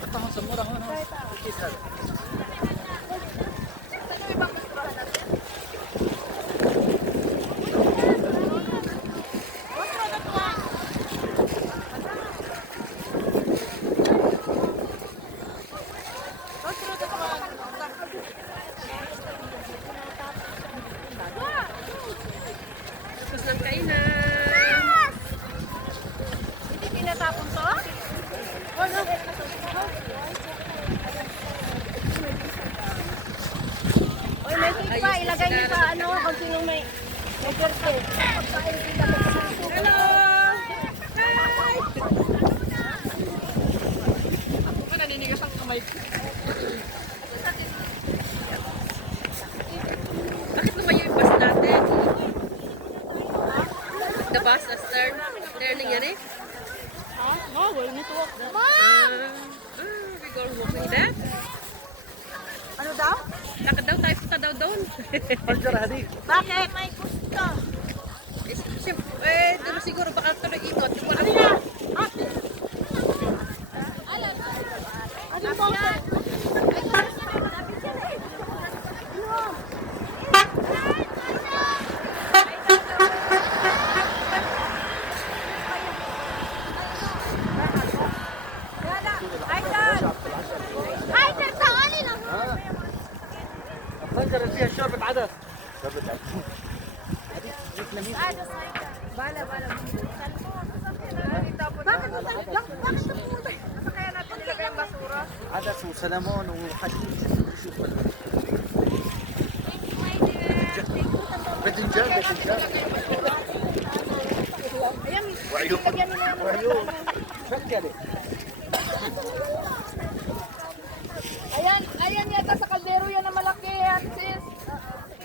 Patahon sa mura ho. Kisa. Tapos ng kainan. Hindi tinatapon to? Ano? Oy, may cake pa. Ilagay niyo sa ano, kung sino may birthday. Pagkain sila magkakasuko. Hello! Hi! Ako ka naninigas ang kamay ko. Bakit lumayo yung bus natin? The bus is turning yan eh? No, we're not walk. We go walking there? Ano daw? Lakad daw tayo, punta daw doon. Bakit? May gusto. Doon siguro baka ito nag-ikot. Wala Ano yan? Ano ba? فنجر فيها شوربة عدس. Bala. Bakit pumunta? Baka kaya natin nilagay ang basura? عدس وسلمون وحشيش. باذنجان. وعيون. شكلي. Ayan yata sa kaldero yan na malaki yan, sis.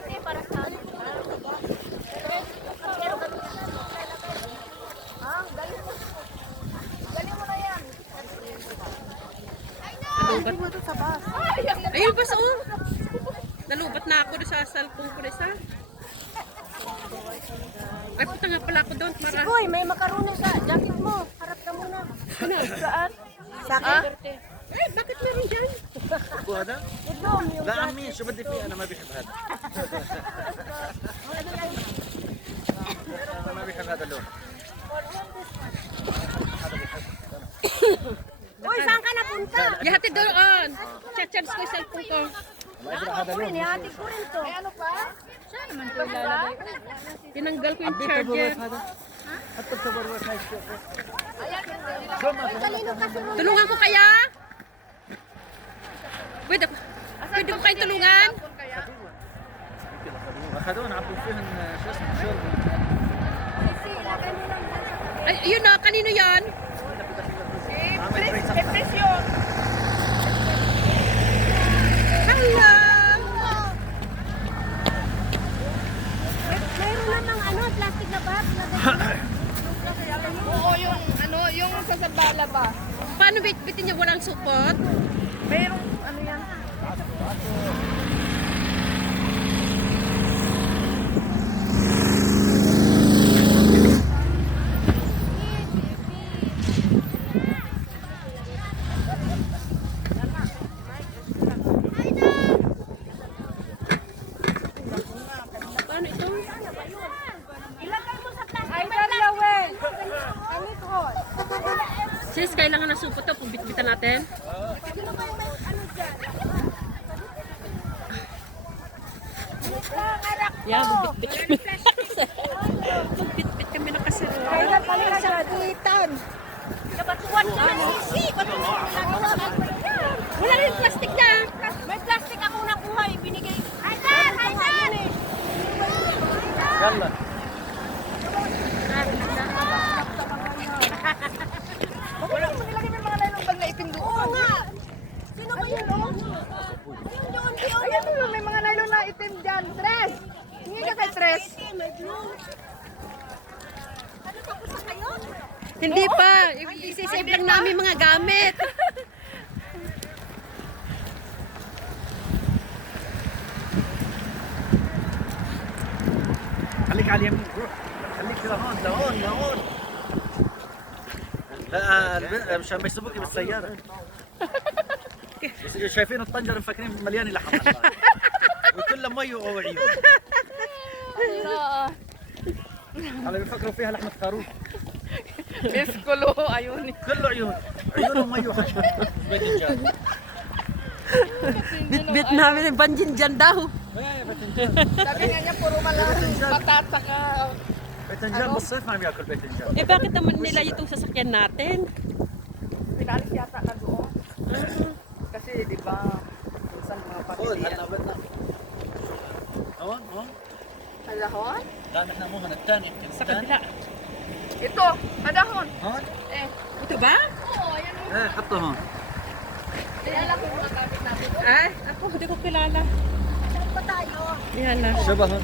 Hindi, para sa galing mo. Galing mo na yan. Nalubat. Mo ito sa bus. Ayun bus oh. Nalubat na ako doon sa cellphone ko isa. Ay punta nga pala ako doon. Hoy, may makaroni sa jacket mo. Harap ka muna. Ano? Saan? Sa akin? Bakit meron dyan? ابو هذا؟ Idom, yung لا عمي شو بدي فيه انا ما بحب هذا. انا ما بحب هذا اللون. Uy, saan ka napunta? Yahatid doon. Cha-charge ko yung cellphone ko. ما ابغى هذا اللون. Nihatid ko rin to. Ano pa? Saan naman to ilalagay? Tinanggal ko yung حبيت charger. البروات هذا. حتى البروات هاي شوف. Talino kasi mo. Tulungan ko kaya? Pwede ko kayong tulungan? اخذونا عبوا فيهم شو اسمه شوربه. Kasi ilagay mo lang dyan sa Ay, yun na. Kanino yan? depresyon. Hello! Mayroon namang ano, plastic na bag. Oo, yung sa sabala ba? Paano bitin niya walang support? Mayroong ano yan? Paano ito? Ilagay mo sa plastic. Ay, Darlawen! Alikon! Sis, kailangan na support to. Bitbitan natin. Sino ba yung may ano dyan? Pangarap ko! Yeah, magbitbit kami. Magbitbit kami ng kasirol. Kaya pala sa itan. Kabatuan ko ng sisi. Wala rin plastic na. May plastic ako nakuha. Binigay. Aidan! Aidan! يلا. Wala mo nilagay may mga laylong bag na itim doon. Oo nga. Sino ba yun? Ayun, ayun. May mga laylong na itim dyan. Tres. Hindi ka kay Tres. Ano tapos na kayo? Hindi pa. Isisave lang namin mga gamit. خليك على اليمين روح. خليك لهون. مشان ما يسبوكي بالسيارة. بس شايفين الطنجرة مفكرين مليانة لحم. وكلها مي وعيون. على بيفكروا فيها لحمة خروف. Biskulo, ayun. كله عيون. عيون ومي وحشو. باذنجان. Bit namin yung banjin dyan daw. Sabi nga niya, puro matat saka... باذنجان بالصيف ما بياكل باذنجان. Eh bakit naman nila itong sasakyan natin? Pinalis yata na doon. Kasi di ba, minsan mga خذ pamilya. هلا بدنا. هون هون. Alahon? لا نحن مو هون الثاني. Sa kabila. Ito, adahon. هون. Eh, Ito ba? oo, ayan o. ايه حطه هون. Alam ko mga gamit natin. Ay, ako hindi ko kilala. Saan pa tayo? Yan na. شبه. Ito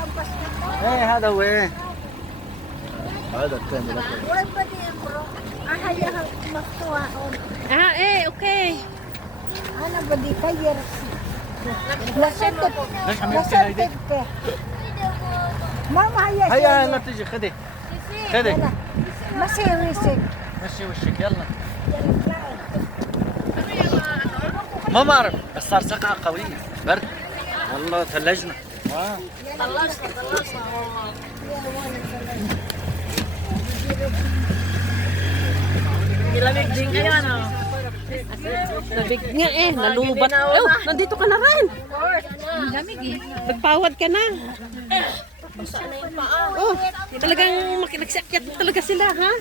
ang pasto ko. ايه هذا هو ايه. هذا الثاني لك. Wala pa din bro. Ahaya magtuwa o. Ah, okay. Ano ba di kayer? Nasutod. ليش عم يحكي هيدي؟ ka. Mama haya هيا هلا تيجي خدي. خدي. Masirisig. مشي وشك يلا. ما بعرف بس صار سقعة قوية برد والله ثلجنا طلشنا. Nilamig din kayo ano? Nabig nga eh, nalubat. Oh, nandito ka na rin. Nilamig eh. Nagpawad ka na. Sana yung paa. Oh, talagang nagsakyat talaga sila, ha?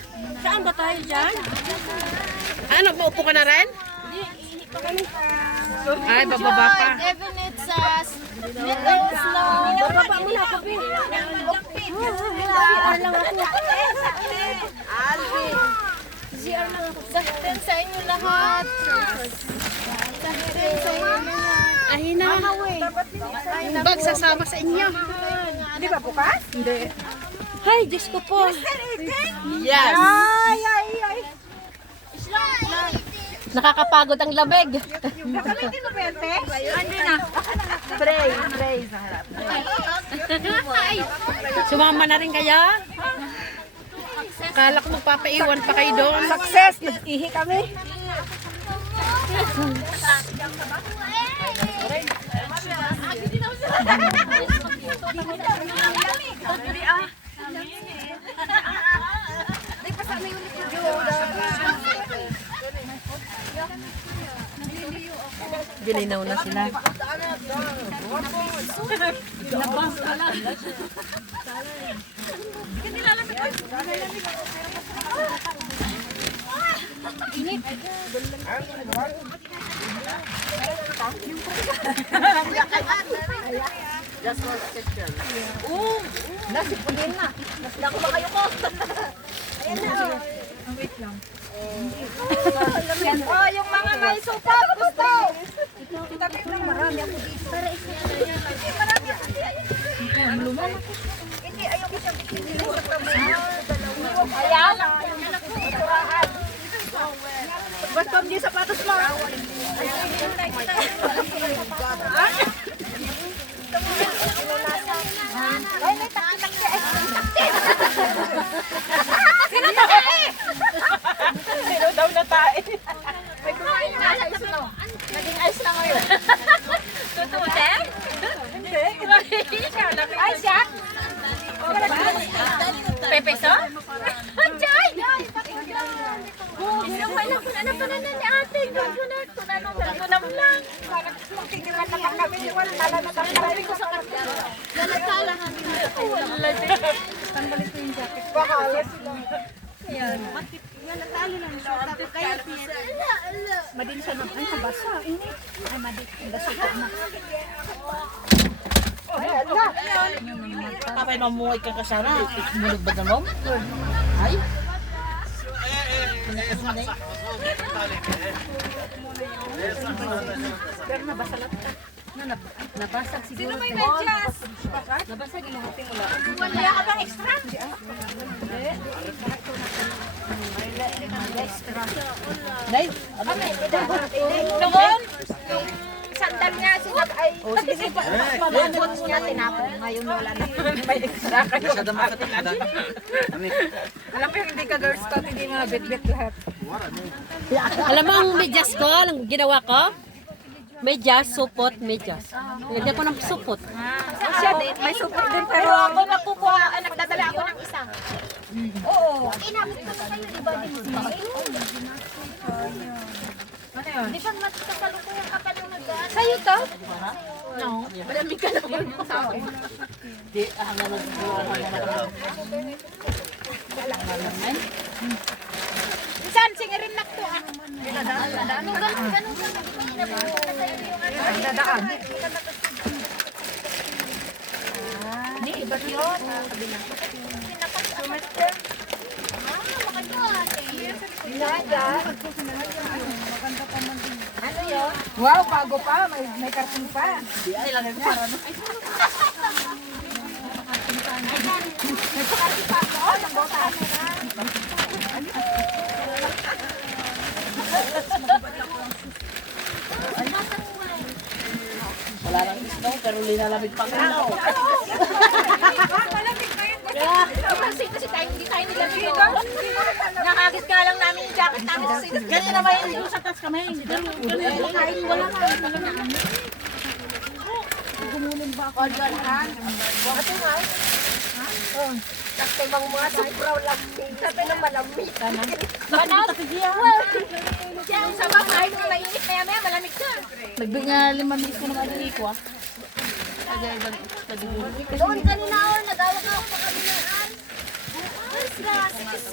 Saan ba tayo dyan? Ano, maupo ka na rin? Ay, bababa pa. Even it's it's slow. Bababa mo na ako, Bin. CR lang ako. Alvin. CR lang ako. Saktin sa inyo lahat. Saktin sa inyo lahat. Ay na. Yung bag sasama sa inyo. Di ba bukas? Hindi. Ay, Diyos ko po. Yes. Ay, ay, ay. Nakakapagod ang lamig. Gagamitin mo, Bente? Ano na? Pray, pray sa harap. Sumama na rin kaya? Akala ko magpapaiwan pa kayo doon. Success! Nag-ihi kami. Gilinaw na sila. Nasipulin na. Nasila ko ba kayo ko? Ayan na. Wait lang. Oh, yung mga may supat, gusto. Itabi lang, marami ako dito. Para isa. Marami ako dito. Hindi, ayoko siya. Ayan. Basta hindi sapatos mo. Ay, may takti-takti. Ay, takti. Sino tae? Sino daw na tae? May kumain na ice no. Naging ice na ngayon. Totoo, te? Hindi. Ay, siya? Pepeso? Chay! Ginawa lang kung ano pa na ni ate. Tunanong lang. Parang magtigilan na lang kami. Wala na kami ko sa kanila. Lalagkala kami. Wala din. Tanggalin ko yung jacket. Bakala sila. Ayan. Natalo lang siya. Kaya pisa. Madin siya naman sa basa. Ini. Ay, madin. Basa ko na. Ay, ala. Tapay mamuhay ka kasana. Mulog ba naman? Ay. Pero nabasalat ka. Nabasag siguro. Sino may medyas? Nabasag yung mga tingula. Wala ka bang extra? Dahil, Doon? sandal nga, sinag ay. O, sige, sige. Pababot niya, tinapon. Ngayon wala na. May extra kayo. Masyado makatipad. Alam mo yung hindi ka girls ko, hindi mo bit-bit lahat. Alam mo ang medyas ko, ang ginawa ko? Medyas, supot, medyas. Lagyan ko ng supot. Siya din, may support din. Pero ako nakukuha, nagdadala ako ng isa. Oo. Inabot ko na kayo, di ba? Ano yun? Di ba matakalukuyan ka pa nung nagdaan? Sa'yo to? No. Marami ka na po sa akin. Di, hanggang nagbuwan Saan? Singarin na to. Ano ganun ka dadaan? Hindi, iba yun. Semester. Ano yun? Wow, bago pa. May karton pa. Di, ay lang ito para wala lang isno, pero linalamig pang ilaw. Kasi tayo, hindi tayo nilamig. Nakagit ka lang namin yung jacket namin sa sinas. Ganyan naman yung sa taas kami. Kain, wala ka. Gumunin ba ako? Organ ka? Ate nga. Sakto bang mga sobraw lamig. Sabi na malamig. Banat? Diyan sa bahay mo mainit maya malamig ka. Nagbigay 5 minutes ko naman yung iko ah. Doon kanina ako, nagawag ako sa kabilaan. Mas gratis.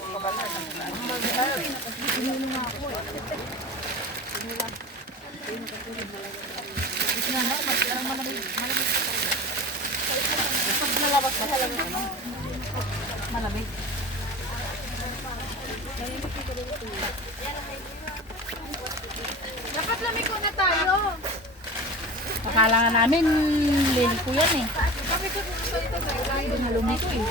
Malamig. Dapat lamig ko na tayo. Akala nga namin, lili ko yan eh. Lumik ko eh.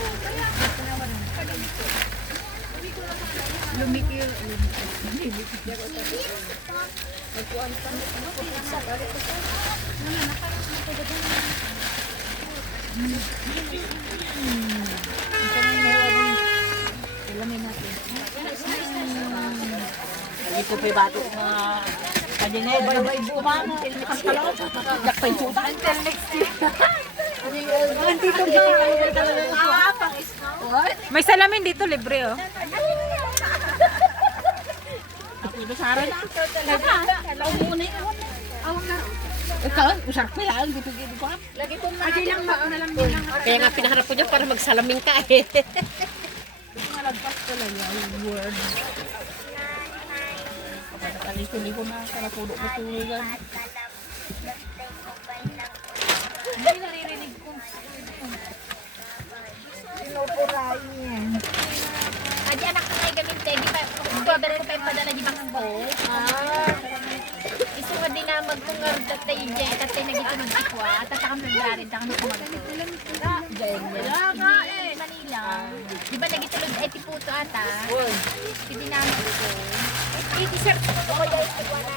Ito pa yung bato na kanya bay bumano. Ang palaw. Yak pa yung chuta. Until next year. May salamin dito, libre oh. Ako ito sa aral na. Kalaw muna yun. Ikaw, usap pa yan. Dito pa. Lagi kong lang malamin lang. Kaya nga pinaharap ko dyan para magsalamin ka eh. Malagpas ko lang yung word. Kapag-taliko-liko na sa napuno ko tulogan. Hindi naririnig ko. Pinupurahin. Adi anak ko na gamin te, di ba? October ko pa yung padala di bang ko? Isu nga din na magtungar datay jay katay nagitunod ko at takam February takam ko Wala Manila. Di ba nagitunod ay tiputo ata? Hindi namin ko. I-t-shirt ko ko kaya ito na.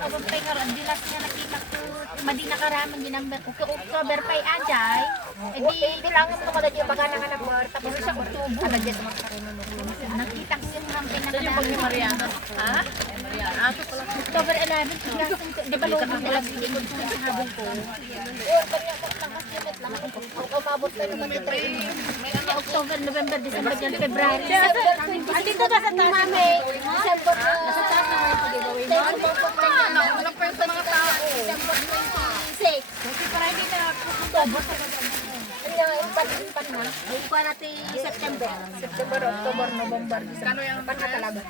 Abang pa nga di last nga nakita ko. Madi nakaraman din number ko. October pa ajay. Di lang mo ko dadi baga nga number tapos sa October. Ala di sa nakita ko yung hampin na kada. Mariana. Ha? Mariana. October 11, di ba lumang dalang ko sa habon ko. O, kanya ko lang kasi lang ako. Umabot pa naman ito. October, November, December, January, February. Andito ka sa taas. December. Nasa taas na may pag-giveaway mo. Walang pa yung sa mga tao. December 26. Kasi para hindi na October. Ipan na. Ipan natin September. September, October, November, December. Kano yung pan na talaga?